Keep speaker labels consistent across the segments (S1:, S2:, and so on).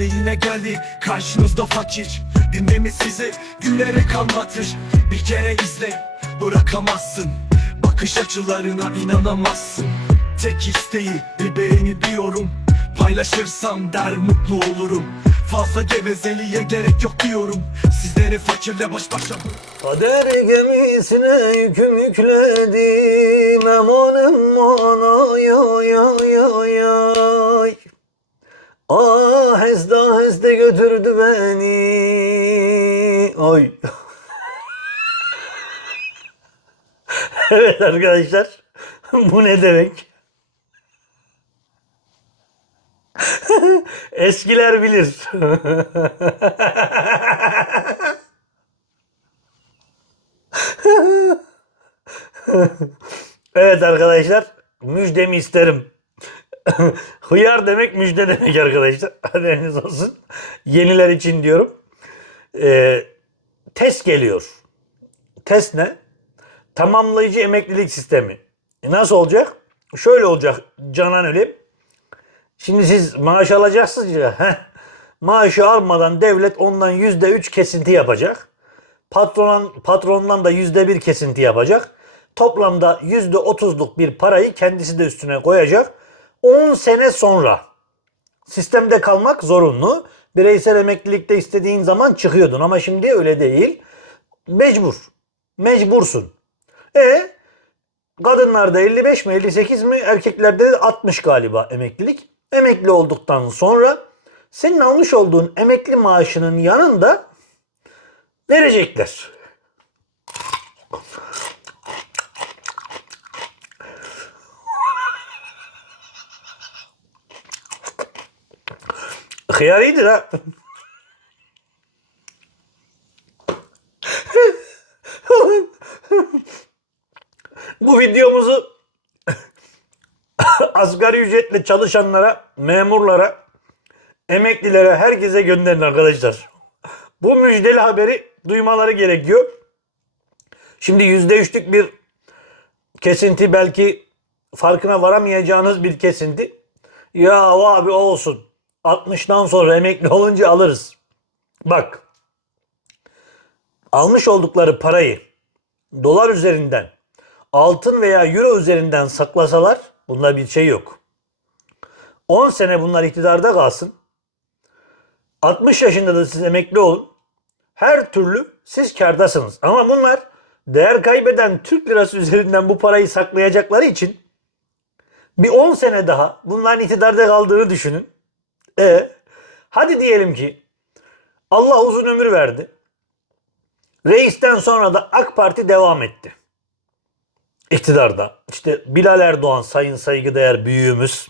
S1: İşte yine geldi karşınızda fakir. Dinlemi sizi günlere kanlatır Bir kere izle bırakamazsın. Bakış açılarına inanamazsın. Tek isteği bir beğeni diyorum. Paylaşırsam der mutlu olurum. Fazla gevezeliğe gerek yok diyorum. Sizleri fakirle baş başa
S2: Kader gemisine yüküm yükledim Emanım bana ya ya ya ya Ah hezda hezde götürdü beni Ay Evet arkadaşlar bu ne demek? Eskiler bilir. Evet arkadaşlar müjdemi isterim. Hıyar demek müjde demek arkadaşlar. Haberiniz olsun. Yeniler için diyorum. Ee, test geliyor. Test ne? Tamamlayıcı emeklilik sistemi. E nasıl olacak? Şöyle olacak Canan Ölüm. Şimdi siz maaş alacaksınız ya. Maaşı almadan devlet ondan yüzde üç kesinti yapacak. Patron, patrondan da yüzde bir kesinti yapacak. Toplamda yüzde otuzluk bir parayı kendisi de üstüne koyacak. 10 sene sonra sistemde kalmak zorunlu. Bireysel emeklilikte istediğin zaman çıkıyordun ama şimdi öyle değil. Mecbur. Mecbursun. E kadınlarda 55 mi 58 mi erkeklerde de 60 galiba emeklilik. Emekli olduktan sonra senin almış olduğun emekli maaşının yanında verecekler. Hıyar iyidir ha. Bu videomuzu asgari ücretle çalışanlara, memurlara, emeklilere, herkese gönderin arkadaşlar. Bu müjdeli haberi duymaları gerekiyor. Şimdi yüzde üçlük bir kesinti belki farkına varamayacağınız bir kesinti. Ya abi olsun. 60'tan sonra emekli olunca alırız. Bak. Almış oldukları parayı dolar üzerinden, altın veya euro üzerinden saklasalar bunda bir şey yok. 10 sene bunlar iktidarda kalsın. 60 yaşında da siz emekli olun. Her türlü siz kardasınız. Ama bunlar değer kaybeden Türk lirası üzerinden bu parayı saklayacakları için bir 10 sene daha bunların iktidarda kaldığını düşünün. E hadi diyelim ki Allah uzun ömür verdi. Reisten sonra da AK Parti devam etti. İktidarda. İşte Bilal Erdoğan sayın saygıdeğer büyüğümüz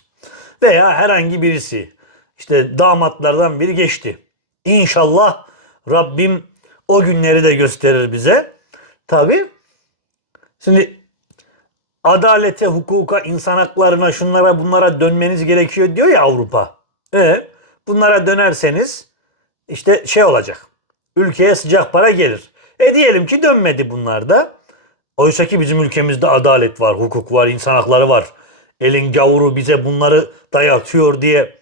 S2: veya herhangi birisi işte damatlardan biri geçti. İnşallah Rabbim o günleri de gösterir bize. Tabi. Şimdi adalete, hukuka, insan haklarına, şunlara bunlara dönmeniz gerekiyor diyor ya Avrupa. E, bunlara dönerseniz işte şey olacak. Ülkeye sıcak para gelir. E diyelim ki dönmedi bunlar da. Oysa ki bizim ülkemizde adalet var, hukuk var, insan hakları var. Elin gavuru bize bunları dayatıyor diye.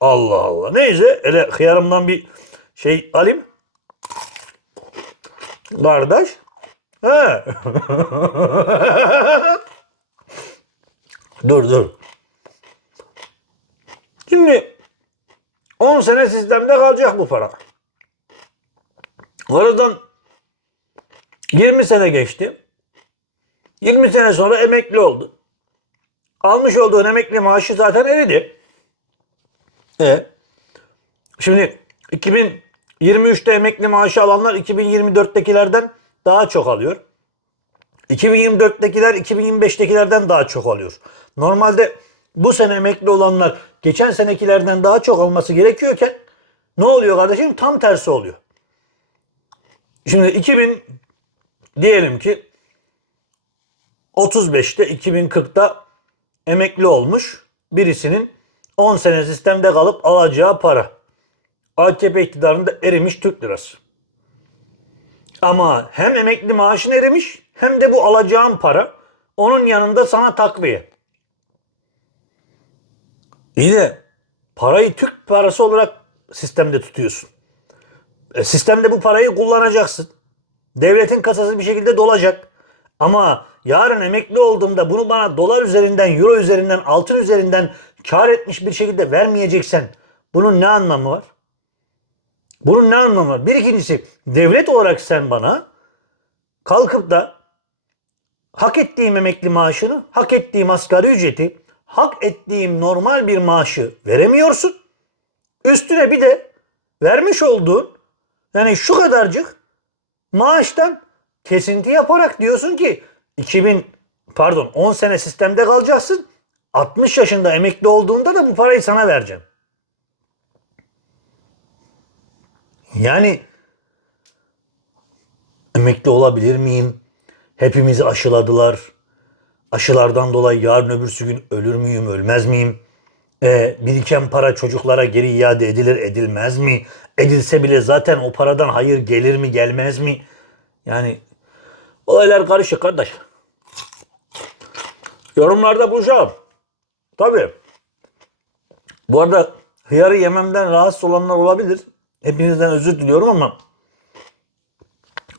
S2: Allah Allah. Neyse hele hıyarımdan bir şey alayım. Kardeş. He. dur dur. Şimdi 10 sene sistemde kalacak bu para. Aradan 20 sene geçti. 20 sene sonra emekli oldu. Almış olduğun emekli maaşı zaten eridi. E şimdi 2023'te emekli maaşı alanlar 2024'tekilerden daha çok alıyor. 2024'tekiler 2025'tekilerden daha çok alıyor. Normalde bu sene emekli olanlar geçen senekilerden daha çok alması gerekiyorken ne oluyor kardeşim? Tam tersi oluyor. Şimdi 2000 diyelim ki 35'te 2040'ta emekli olmuş birisinin 10 sene sistemde kalıp alacağı para. AKP iktidarında erimiş Türk lirası. Ama hem emekli maaşın erimiş hem de bu alacağın para onun yanında sana takviye. İyi de parayı Türk parası olarak sistemde tutuyorsun. E, sistemde bu parayı kullanacaksın. Devletin kasası bir şekilde dolacak. Ama yarın emekli olduğumda bunu bana dolar üzerinden, euro üzerinden, altın üzerinden kar etmiş bir şekilde vermeyeceksen bunun ne anlamı var? Bunun ne anlamı var? Bir ikincisi devlet olarak sen bana kalkıp da hak ettiğim emekli maaşını, hak ettiğim asgari ücreti, hak ettiğim normal bir maaşı veremiyorsun. Üstüne bir de vermiş olduğun yani şu kadarcık maaştan kesinti yaparak diyorsun ki 2000 pardon 10 sene sistemde kalacaksın. 60 yaşında emekli olduğunda da bu parayı sana vereceğim. Yani emekli olabilir miyim? Hepimizi aşıladılar. Aşılardan dolayı yarın öbürsü gün ölür müyüm, ölmez miyim? E, biriken para çocuklara geri iade edilir, edilmez mi? Edilse bile zaten o paradan hayır gelir mi, gelmez mi? Yani olaylar karışık kardeş. Yorumlarda buluşalım. Tabii. Bu arada hıyarı yememden rahatsız olanlar olabilir. Hepinizden özür diliyorum ama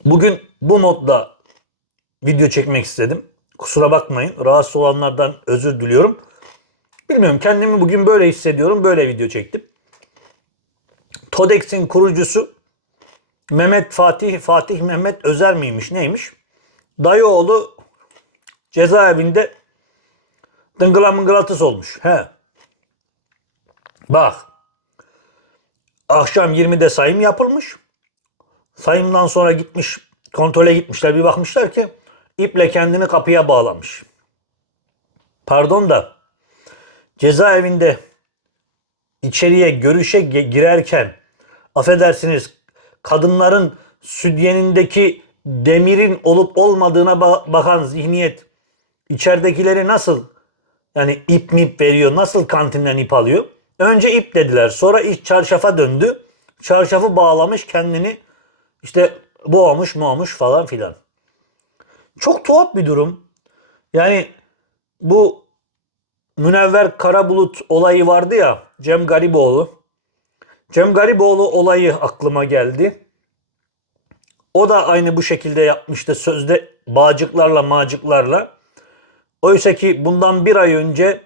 S2: bugün bu modda video çekmek istedim. Kusura bakmayın. Rahatsız olanlardan özür diliyorum. Bilmiyorum kendimi bugün böyle hissediyorum. Böyle video çektim. TODEX'in kurucusu Mehmet Fatih, Fatih Mehmet Özer miymiş neymiş? Dayıoğlu cezaevinde dıngıla mıngılatıs olmuş. He. Bak. Akşam 20'de sayım yapılmış. Sayımdan sonra gitmiş kontrole gitmişler bir bakmışlar ki iple kendini kapıya bağlamış. Pardon da cezaevinde içeriye görüşe girerken affedersiniz kadınların südyenindeki demirin olup olmadığına ba- bakan zihniyet içeridekileri nasıl yani ip mip veriyor nasıl kantinden ip alıyor? Önce ip dediler sonra iş çarşafa döndü. Çarşafı bağlamış kendini işte boğmuş muğmuş falan filan. Çok tuhaf bir durum. Yani bu Münevver Karabulut olayı vardı ya Cem Gariboğlu. Cem Gariboğlu olayı aklıma geldi. O da aynı bu şekilde yapmıştı sözde bağcıklarla macıklarla. Oysa ki bundan bir ay önce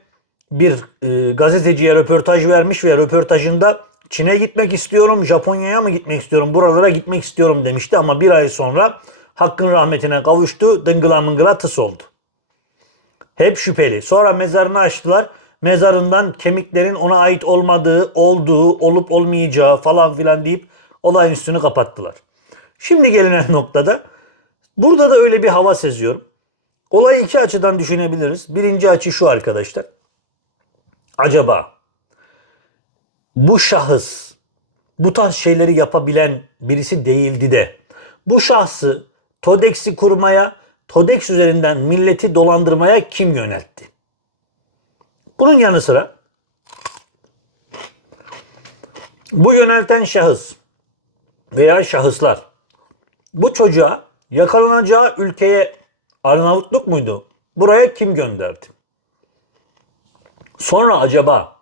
S2: bir e, gazeteciye röportaj vermiş ve röportajında Çin'e gitmek istiyorum, Japonya'ya mı gitmek istiyorum, buralara gitmek istiyorum demişti ama bir ay sonra hakkın rahmetine kavuştu, dıngıla mıngıla tıs oldu. Hep şüpheli. Sonra mezarını açtılar. Mezarından kemiklerin ona ait olmadığı, olduğu, olup olmayacağı falan filan deyip olayın üstünü kapattılar. Şimdi gelinen noktada burada da öyle bir hava seziyorum. Olayı iki açıdan düşünebiliriz. Birinci açı şu arkadaşlar. Acaba bu şahıs bu tarz şeyleri yapabilen birisi değildi de bu şahsı TODEX'i kurmaya, TODEX üzerinden milleti dolandırmaya kim yöneltti? Bunun yanı sıra bu yönelten şahıs veya şahıslar bu çocuğa yakalanacağı ülkeye Arnavutluk muydu? Buraya kim gönderdi? Sonra acaba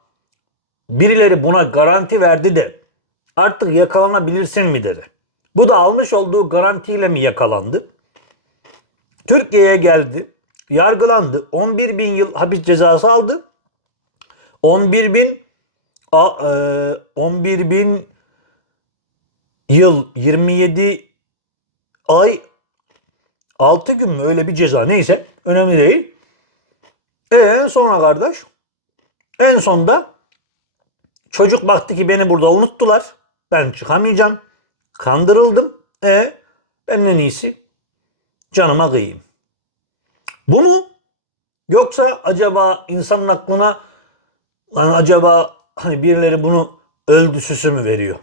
S2: birileri buna garanti verdi de artık yakalanabilirsin mi dedi. Bu da almış olduğu garantiyle mi yakalandı? Türkiye'ye geldi, yargılandı. 11 bin yıl hapis cezası aldı. 11 bin a- e, 11 bin yıl 27 ay 6 gün mü öyle bir ceza neyse önemli değil. E sonra kardeş en sonda çocuk baktı ki beni burada unuttular. Ben çıkamayacağım. Kandırıldım. E ben en iyisi canıma kıyayım. Bu mu? Yoksa acaba insanın aklına lan acaba hani birileri bunu öldü süsü mü veriyor?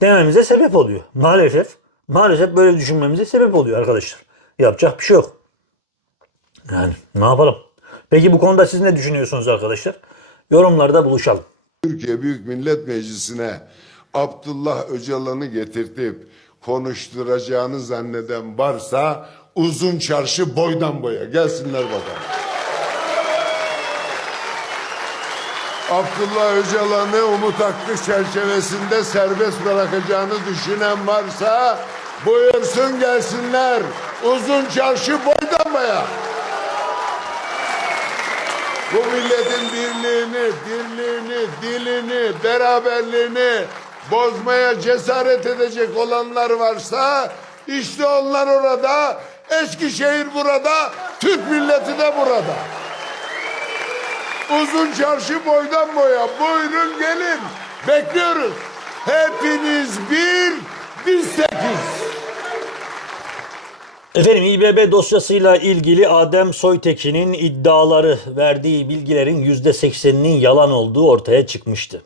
S2: Dememize sebep oluyor. Maalesef maalesef böyle düşünmemize sebep oluyor arkadaşlar. Yapacak bir şey yok. Yani ne yapalım? Peki bu konuda siz ne düşünüyorsunuz arkadaşlar? Yorumlarda buluşalım.
S3: Türkiye Büyük Millet Meclisi'ne Abdullah Öcalan'ı getirtip konuşturacağını zanneden varsa uzun çarşı boydan boya gelsinler bakalım. Abdullah Öcalan'ı Umut Hakkı çerçevesinde serbest bırakacağını düşünen varsa buyursun gelsinler. Uzun çarşı boydan baya. Bu milletin birliğini, dirliğini, dilini, beraberliğini bozmaya cesaret edecek olanlar varsa işte onlar orada, Eskişehir burada, Türk milleti de burada. Uzun çarşı boydan boya. Buyurun gelin. Bekliyoruz. Hepiniz bir, biz sekiz.
S2: Efendim İBB dosyasıyla ilgili Adem Soytekin'in iddiaları verdiği bilgilerin %80'inin yalan olduğu ortaya çıkmıştı.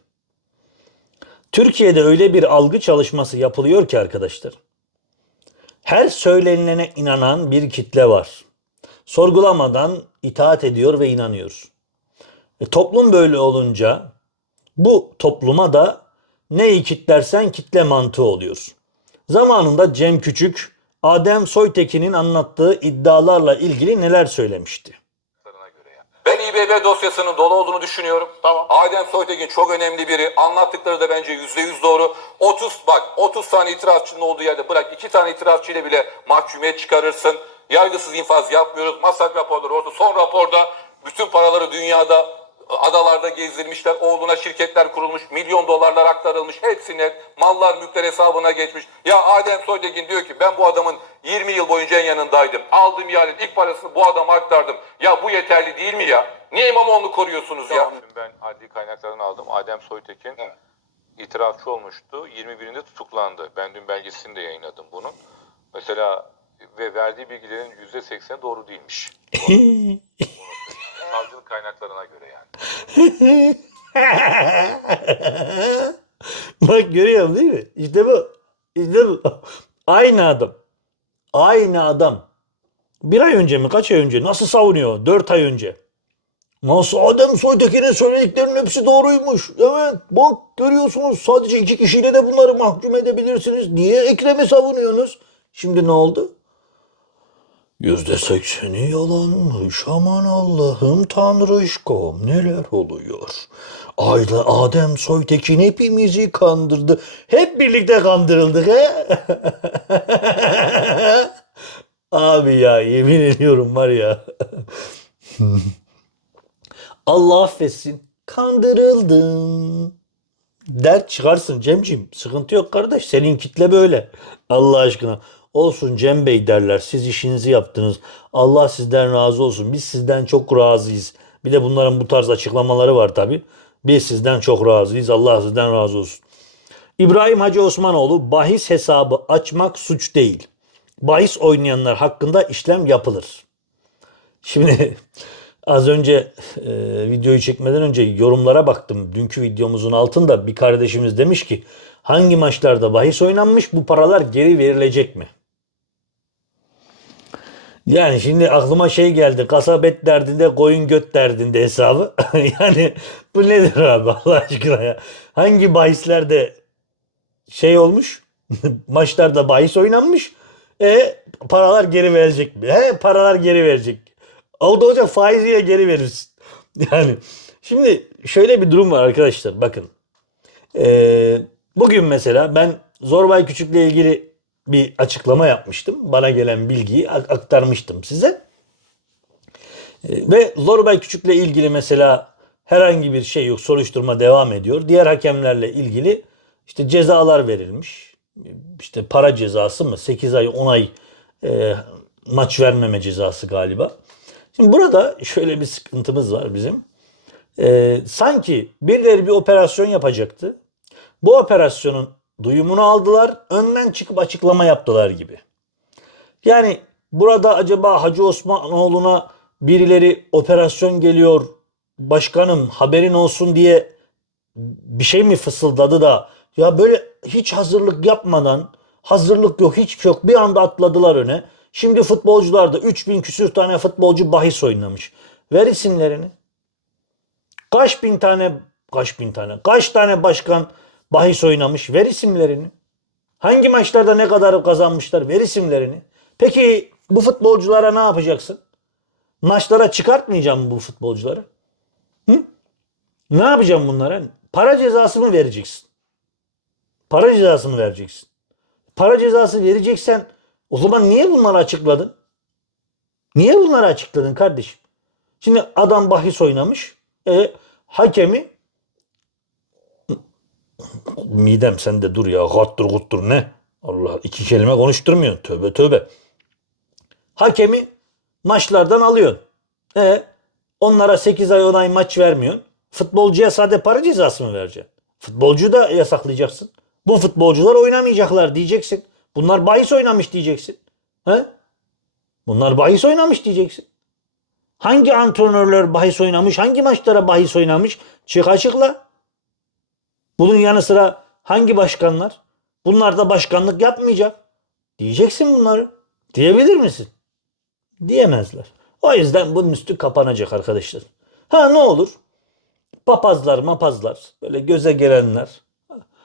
S2: Türkiye'de öyle bir algı çalışması yapılıyor ki arkadaşlar. Her söylenilene inanan bir kitle var. Sorgulamadan itaat ediyor ve inanıyor. E, toplum böyle olunca bu topluma da neyi kitlersen kitle mantığı oluyor. Zamanında Cem Küçük, Adem Soytekin'in anlattığı iddialarla ilgili neler söylemişti?
S4: Ben İBB dosyasının dolu olduğunu düşünüyorum. Tamam. Adem Soytekin çok önemli biri. Anlattıkları da bence yüzde yüz doğru. 30 bak 30 tane itirazçının olduğu yerde bırak 2 tane itirazçıyla bile mahkumiyet çıkarırsın. Yargısız infaz yapmıyoruz. Masak raporları orada. Son raporda bütün paraları dünyada adalarda gezdirmişler. Oğluna şirketler kurulmuş. Milyon dolarlar aktarılmış. Hepsine mallar mülkler hesabına geçmiş. Ya Adem Soytekin diyor ki ben bu adamın 20 yıl boyunca en yanındaydım. Aldığım ihalenin ilk parasını bu adama aktardım. Ya bu yeterli değil mi ya? Niye İmamoğlu'nu koruyorsunuz ya?
S5: Ben adli kaynaklardan aldım. Adem Soytekin itirafçı olmuştu. 21'inde tutuklandı. Ben dün belgesini de yayınladım bunun. Mesela ve verdiği bilgilerin %80'i doğru değilmiş. Savcılık kaynaklarına göre yani.
S2: Bak görüyorum değil mi? İşte bu. İşte bu. Aynı adam. Aynı adam. Bir ay önce mi? Kaç ay önce? Nasıl savunuyor? Dört ay önce. Nasıl Adem Soytekin'in söylediklerinin hepsi doğruymuş. Evet bak görüyorsunuz sadece iki kişiyle de bunları mahkum edebilirsiniz. Niye Ekrem'i savunuyorsunuz? Şimdi ne oldu? Yüzde sekseni yalanmış. Aman Allah'ım tanrışkom neler oluyor. Ayda Adem Soytekin hepimizi kandırdı. Hep birlikte kandırıldık he? Abi ya yemin ediyorum var ya. Allah affetsin. Kandırıldım. Dert çıkarsın Cemciğim. Sıkıntı yok kardeş. Senin kitle böyle. Allah aşkına. Olsun Cem Bey derler. Siz işinizi yaptınız. Allah sizden razı olsun. Biz sizden çok razıyız. Bir de bunların bu tarz açıklamaları var tabi. Biz sizden çok razıyız. Allah sizden razı olsun. İbrahim Hacı Osmanoğlu bahis hesabı açmak suç değil. Bahis oynayanlar hakkında işlem yapılır. Şimdi az önce e, videoyu çekmeden önce yorumlara baktım. Dünkü videomuzun altında bir kardeşimiz demiş ki hangi maçlarda bahis oynanmış bu paralar geri verilecek mi? Yani şimdi aklıma şey geldi. Kasabet derdinde koyun göt derdinde hesabı. yani bu nedir abi Allah aşkına ya? Hangi bahislerde şey olmuş? Maçlarda bahis oynanmış. E paralar geri verecek mi? He paralar geri verecek. Oldu hocam faiziyle geri verirsin. Yani şimdi şöyle bir durum var arkadaşlar bakın. Ee, bugün mesela ben Zorbay Küçük'le ilgili bir açıklama yapmıştım. Bana gelen bilgiyi ak- aktarmıştım size. Ee, ve Zorbay Küçük'le ilgili mesela herhangi bir şey yok. Soruşturma devam ediyor. Diğer hakemlerle ilgili işte cezalar verilmiş. İşte para cezası mı? 8 ay 10 ay e, maç vermeme cezası galiba. Şimdi burada şöyle bir sıkıntımız var bizim. Ee, sanki birileri bir operasyon yapacaktı. Bu operasyonun duyumunu aldılar. Önden çıkıp açıklama yaptılar gibi. Yani burada acaba Hacı Osmanoğlu'na birileri operasyon geliyor başkanım haberin olsun diye bir şey mi fısıldadı da ya böyle hiç hazırlık yapmadan hazırlık yok hiç yok bir anda atladılar öne. Şimdi futbolcularda 3000 küsür tane futbolcu bahis oynamış. Ver isimlerini. Kaç bin tane kaç bin tane kaç tane başkan bahis oynamış ver isimlerini. Hangi maçlarda ne kadar kazanmışlar ver isimlerini. Peki bu futbolculara ne yapacaksın? Maçlara çıkartmayacağım bu futbolcuları. Hı? Ne yapacağım bunlara? Para cezası mı vereceksin? Para cezası mı vereceksin? Para cezası vereceksen o zaman niye bunları açıkladın? Niye bunları açıkladın kardeşim? Şimdi adam bahis oynamış. E, hakemi midem sen de dur ya guttur guttur ne? Allah iki kelime konuşturmuyorsun. Tövbe tövbe. Hakemi maçlardan alıyorsun. E onlara 8 ay 10 ay maç vermiyorsun. Futbolcuya sade para cezası mı vereceksin? Futbolcu da yasaklayacaksın. Bu futbolcular oynamayacaklar diyeceksin. Bunlar bahis oynamış diyeceksin. He? Bunlar bahis oynamış diyeceksin. Hangi antrenörler bahis oynamış? Hangi maçlara bahis oynamış? Çık açıkla. Bunun yanı sıra hangi başkanlar? Bunlar da başkanlık yapmayacak. Diyeceksin bunları. Diyebilir misin? Diyemezler. O yüzden bunun üstü kapanacak arkadaşlar. Ha ne olur? Papazlar mapazlar böyle göze gelenler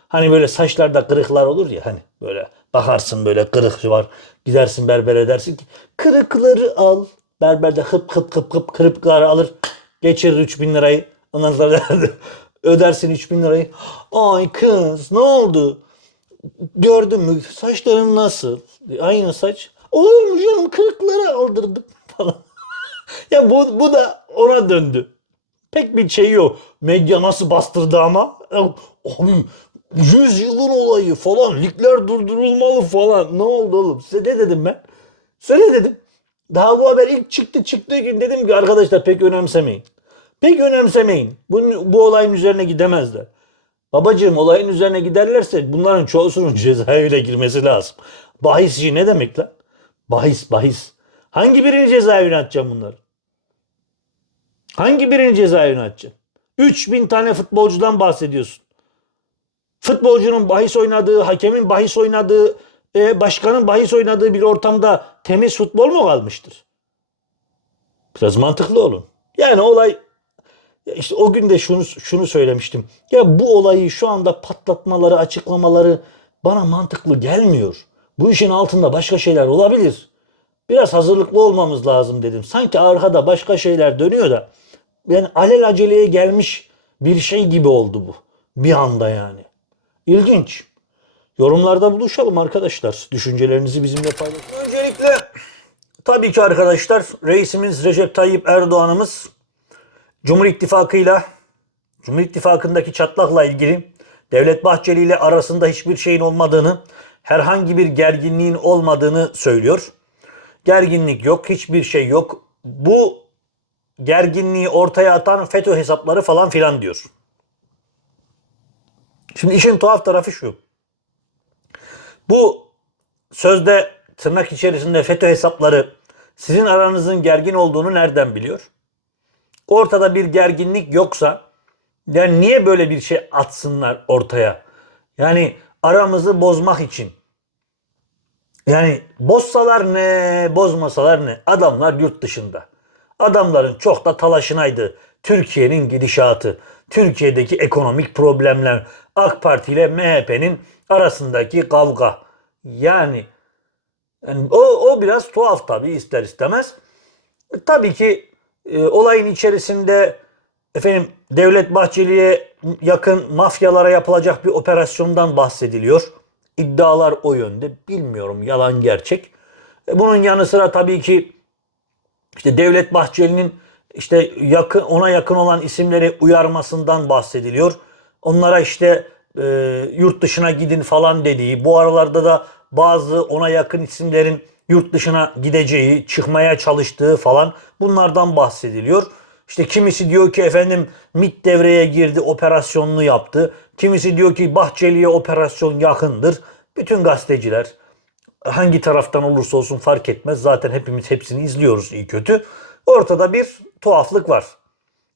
S2: hani böyle saçlarda kırıklar olur ya hani böyle bakarsın böyle kırık var gidersin berbere dersin ki kırıkları al berberde hıp hıp hıp hıp kırıkları alır geçirir 3000 lirayı ondan sonra ödersin 3000 lirayı ay kız ne oldu gördün mü saçların nasıl aynı saç olur mu canım kırıkları aldırdım falan ya bu, bu da ona döndü pek bir şey yok. Medya nasıl bastırdı ama. Abi 100 yılın olayı falan. Ligler durdurulmalı falan. Ne oldu oğlum? Size ne dedim ben? Söyle dedim. Daha bu haber ilk çıktı çıktığı gün dedim ki arkadaşlar pek önemsemeyin. Pek önemsemeyin. Bu, bu olayın üzerine gidemezler. Babacığım olayın üzerine giderlerse bunların çoğusunun cezaevine girmesi lazım. Bahisçi ne demek lan? Bahis bahis. Hangi birini cezaevine atacağım bunları? Hangi birini cezaevine atacaksın? 3000 tane futbolcudan bahsediyorsun. Futbolcunun bahis oynadığı, hakemin bahis oynadığı, e, başkanın bahis oynadığı bir ortamda temiz futbol mu kalmıştır? Biraz mantıklı olun. Yani olay işte o gün de şunu şunu söylemiştim. Ya bu olayı şu anda patlatmaları, açıklamaları bana mantıklı gelmiyor. Bu işin altında başka şeyler olabilir. Biraz hazırlıklı olmamız lazım dedim. Sanki arkada başka şeyler dönüyor da yani alel aceleye gelmiş bir şey gibi oldu bu. Bir anda yani. İlginç. Yorumlarda buluşalım arkadaşlar. Düşüncelerinizi bizimle paylaşın. Öncelikle tabii ki arkadaşlar reisimiz Recep Tayyip Erdoğan'ımız Cumhur İttifakı'yla Cumhur İttifakı'ndaki çatlakla ilgili Devlet Bahçeli ile arasında hiçbir şeyin olmadığını, herhangi bir gerginliğin olmadığını söylüyor. Gerginlik yok, hiçbir şey yok. Bu gerginliği ortaya atan FETÖ hesapları falan filan diyor. Şimdi işin tuhaf tarafı şu. Bu sözde tırnak içerisinde FETÖ hesapları sizin aranızın gergin olduğunu nereden biliyor? Ortada bir gerginlik yoksa yani niye böyle bir şey atsınlar ortaya? Yani aramızı bozmak için. Yani bozsalar ne, bozmasalar ne? Adamlar yurt dışında. Adamların çok da talaşınaydı Türkiye'nin gidişatı, Türkiye'deki ekonomik problemler, AK Parti ile MHP'nin arasındaki kavga. Yani, yani o, o biraz tuhaf tabii ister istemez. E, tabii ki e, olayın içerisinde efendim Devlet Bahçeli'ye yakın mafyalara yapılacak bir operasyondan bahsediliyor. İddialar o yönde. Bilmiyorum yalan gerçek. E, bunun yanı sıra tabii ki işte Devlet Bahçeli'nin işte yakın ona yakın olan isimleri uyarmasından bahsediliyor. Onlara işte e, yurt dışına gidin falan dediği, bu aralarda da bazı ona yakın isimlerin yurt dışına gideceği, çıkmaya çalıştığı falan bunlardan bahsediliyor. İşte kimisi diyor ki efendim MİT devreye girdi, operasyonunu yaptı. Kimisi diyor ki Bahçeli'ye operasyon yakındır. Bütün gazeteciler hangi taraftan olursa olsun fark etmez. Zaten hepimiz hepsini izliyoruz iyi kötü. Ortada bir tuhaflık var.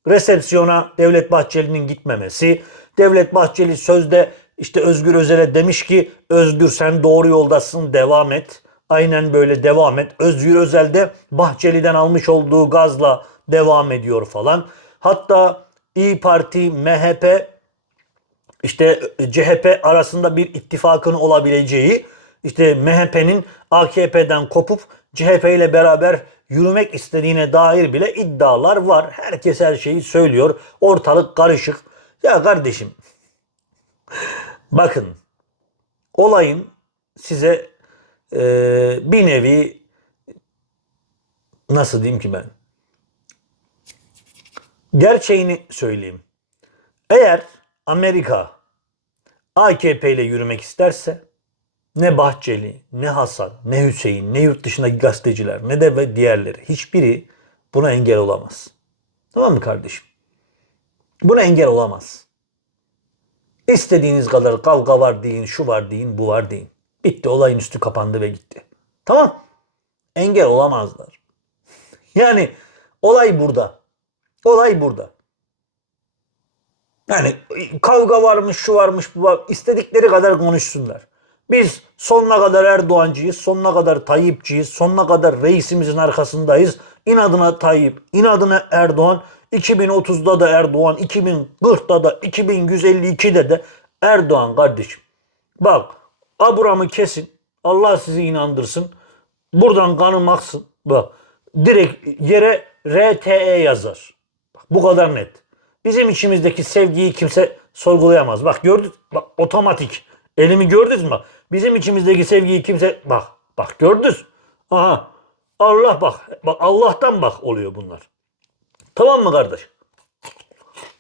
S2: Resepsiyona Devlet Bahçeli'nin gitmemesi. Devlet Bahçeli sözde işte Özgür Özel'e demiş ki Özgür sen doğru yoldasın devam et. Aynen böyle devam et. Özgür Özel de Bahçeli'den almış olduğu gazla devam ediyor falan. Hatta İyi Parti, MHP işte CHP arasında bir ittifakın olabileceği, işte MHP'nin AKP'den kopup CHP ile beraber yürümek istediğine dair bile iddialar var. Herkes her şeyi söylüyor. Ortalık karışık. Ya kardeşim bakın olayın size eee, bir nevi nasıl diyeyim ki ben gerçeğini söyleyeyim. Eğer Amerika AKP ile yürümek isterse ne Bahçeli, ne Hasan, ne Hüseyin, ne yurt dışındaki gazeteciler, ne de diğerleri hiçbiri buna engel olamaz. Tamam mı kardeşim? Buna engel olamaz. İstediğiniz kadar kavga var deyin, şu var deyin, bu var deyin. Bitti olayın üstü kapandı ve gitti. Tamam. Engel olamazlar. Yani olay burada. Olay burada. Yani kavga varmış, şu varmış, bu var. İstedikleri kadar konuşsunlar. Biz sonuna kadar Erdoğancıyız, sonuna kadar Tayyipçiyiz, sonuna kadar reisimizin arkasındayız. İnadına Tayyip, inadına Erdoğan. 2030'da da Erdoğan, 2040'da da, 2152'de de Erdoğan kardeşim. Bak, aburamı kesin. Allah sizi inandırsın. Buradan kanım aksın. Bak, direkt yere RTE yazar. Bak, bu kadar net. Bizim içimizdeki sevgiyi kimse sorgulayamaz. Bak gördün bak otomatik. Elimi gördünüz mü? Bizim içimizdeki sevgiyi kimse bak bak gördünüz. Aha. Allah bak. Bak Allah'tan bak oluyor bunlar. Tamam mı kardeş?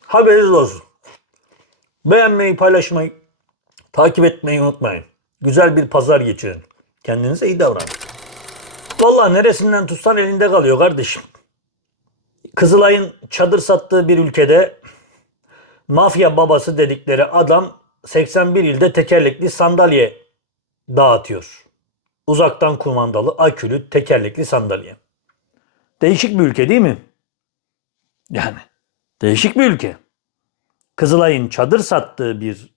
S2: Haberiniz olsun. Beğenmeyi, paylaşmayı, takip etmeyi unutmayın. Güzel bir pazar geçirin. Kendinize iyi davranın. Vallahi neresinden tutsan elinde kalıyor kardeşim. Kızılay'ın çadır sattığı bir ülkede mafya babası dedikleri adam 81 ilde tekerlekli sandalye dağıtıyor. Uzaktan kumandalı, akülü, tekerlekli sandalye. Değişik bir ülke değil mi? Yani değişik bir ülke. Kızılay'ın çadır sattığı bir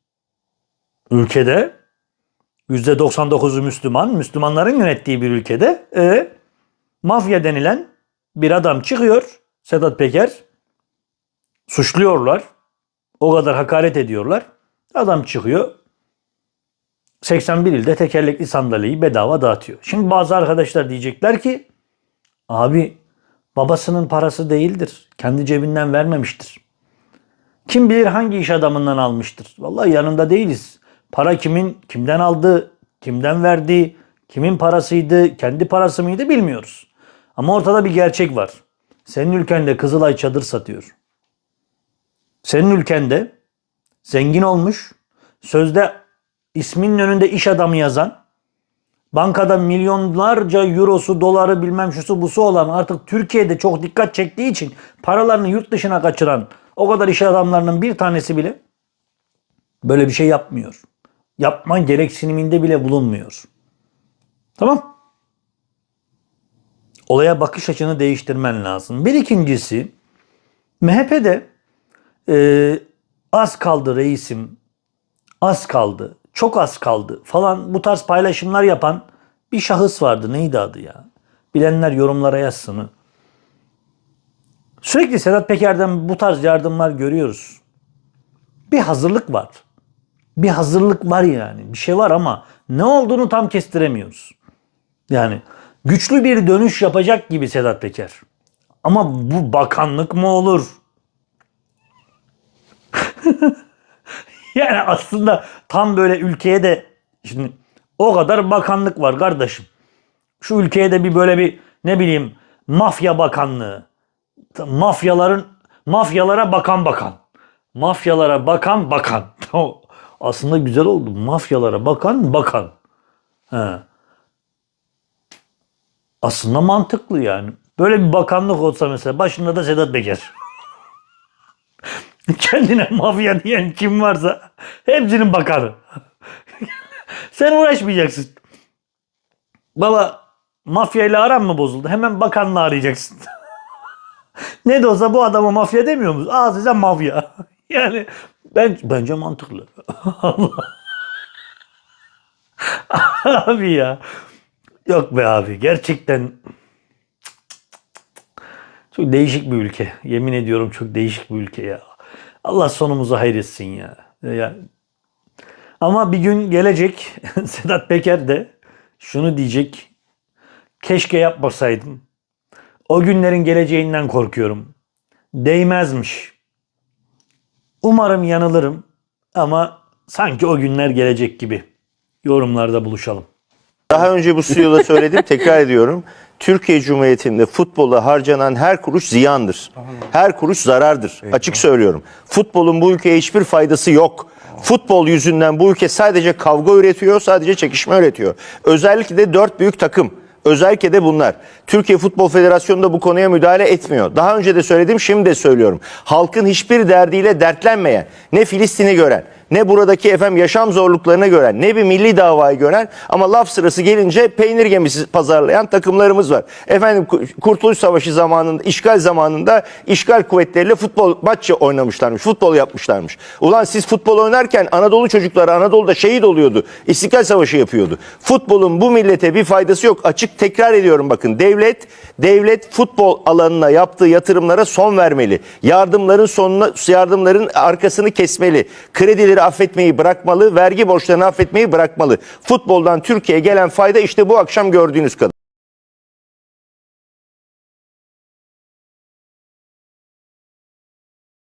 S2: ülkede %99'u Müslüman, Müslümanların yönettiği bir ülkede e, mafya denilen bir adam çıkıyor Sedat Peker suçluyorlar. O kadar hakaret ediyorlar. Adam çıkıyor. 81 ilde tekerlekli sandalyeyi bedava dağıtıyor. Şimdi bazı arkadaşlar diyecekler ki abi babasının parası değildir. Kendi cebinden vermemiştir. Kim bilir hangi iş adamından almıştır. Vallahi yanında değiliz. Para kimin, kimden aldı, kimden verdi, kimin parasıydı, kendi parası mıydı bilmiyoruz. Ama ortada bir gerçek var. Senin ülkende Kızılay çadır satıyor. Senin ülkende zengin olmuş, sözde isminin önünde iş adamı yazan, bankada milyonlarca eurosu, doları bilmem şusu busu olan artık Türkiye'de çok dikkat çektiği için paralarını yurt dışına kaçıran o kadar iş adamlarının bir tanesi bile böyle bir şey yapmıyor. Yapma gereksiniminde bile bulunmuyor. Tamam. Olaya bakış açını değiştirmen lazım. Bir ikincisi MHP'de e, az kaldı reisim, az kaldı, çok az kaldı falan bu tarz paylaşımlar yapan bir şahıs vardı. Neydi adı ya? Bilenler yorumlara yazsın. Sürekli Sedat Peker'den bu tarz yardımlar görüyoruz. Bir hazırlık var. Bir hazırlık var yani. Bir şey var ama ne olduğunu tam kestiremiyoruz. Yani güçlü bir dönüş yapacak gibi Sedat Peker. Ama bu bakanlık mı olur? yani aslında tam böyle ülkeye de şimdi o kadar bakanlık var kardeşim. Şu ülkeye de bir böyle bir ne bileyim mafya bakanlığı. Mafyaların mafyalara bakan bakan. Mafyalara bakan bakan. Aslında güzel oldu. Mafyalara bakan bakan. He. Aslında mantıklı yani. Böyle bir bakanlık olsa mesela başında da Sedat Peker. Kendine mafya diyen kim varsa hepsinin bakanı. Sen uğraşmayacaksın. Baba mafyayla aran mı bozuldu? Hemen bakanlığı arayacaksın. ne de olsa bu adama mafya demiyor musun? Aa size mafya. yani ben bence mantıklı. abi ya. Yok be abi gerçekten çok değişik bir ülke. Yemin ediyorum çok değişik bir ülke ya. Allah sonumuzu hayretsin ya. ya. Ama bir gün gelecek Sedat Peker de şunu diyecek. Keşke yapmasaydım. O günlerin geleceğinden korkuyorum. Değmezmiş. Umarım yanılırım ama sanki o günler gelecek gibi. Yorumlarda buluşalım.
S6: Daha önce bu stüdyoda söyledim, tekrar ediyorum. Türkiye Cumhuriyeti'nde futbola harcanan her kuruş ziyandır. Her kuruş zarardır. Açık söylüyorum. Futbolun bu ülkeye hiçbir faydası yok. Futbol yüzünden bu ülke sadece kavga üretiyor, sadece çekişme üretiyor. Özellikle de dört büyük takım. Özellikle de bunlar. Türkiye Futbol Federasyonu da bu konuya müdahale etmiyor. Daha önce de söyledim, şimdi de söylüyorum. Halkın hiçbir derdiyle dertlenmeyen, ne Filistin'i gören, ne buradaki efendim yaşam zorluklarını gören, ne bir milli davayı gören ama laf sırası gelince peynir gemisi pazarlayan takımlarımız var. Efendim Ku- Kurtuluş Savaşı zamanında, işgal zamanında işgal kuvvetleriyle futbol maçı oynamışlarmış, futbol yapmışlarmış. Ulan siz futbol oynarken Anadolu çocukları Anadolu'da şehit oluyordu. İstiklal Savaşı yapıyordu. Futbolun bu millete bir faydası yok. Açık tekrar ediyorum bakın. Devlet devlet futbol alanına yaptığı yatırımlara son vermeli. Yardımların sonuna yardımların arkasını kesmeli. Kredileri affetmeyi bırakmalı, vergi borçlarını affetmeyi bırakmalı. Futboldan Türkiye'ye gelen fayda işte bu akşam gördüğünüz kadar.